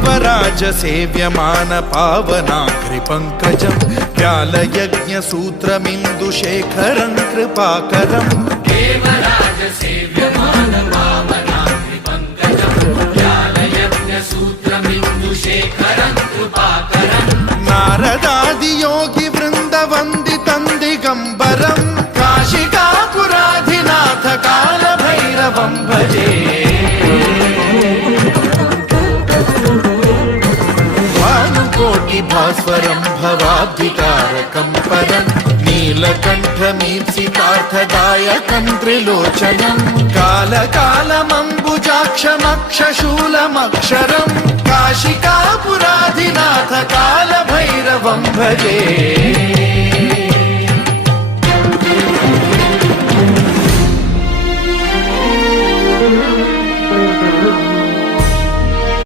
देवराज सेव्यमान पावनाग्रिपङ्कजं व्यालयज्ञसूत्रमिन्दुशेखरं कृपाकरं देवराज सेव्यमान पावनाग्रिपङ्कजं व्यालयज्ञसूत्रमिन्दुशेखरं कृपाकरं नारदादियोगि वृन्दवन्दितं दिगम्बरं काशिकापुराधिनाथ कालभैरवं भजे भास्वरं भवाब्धिकारकं परं नीलकण्ठमीप्सितार्थदायकं त्रिलोचनं कालकालमम्बुजाक्षमक्षशूलमक्षरं काशिकापुराधिनाथ कालभैरवं भजे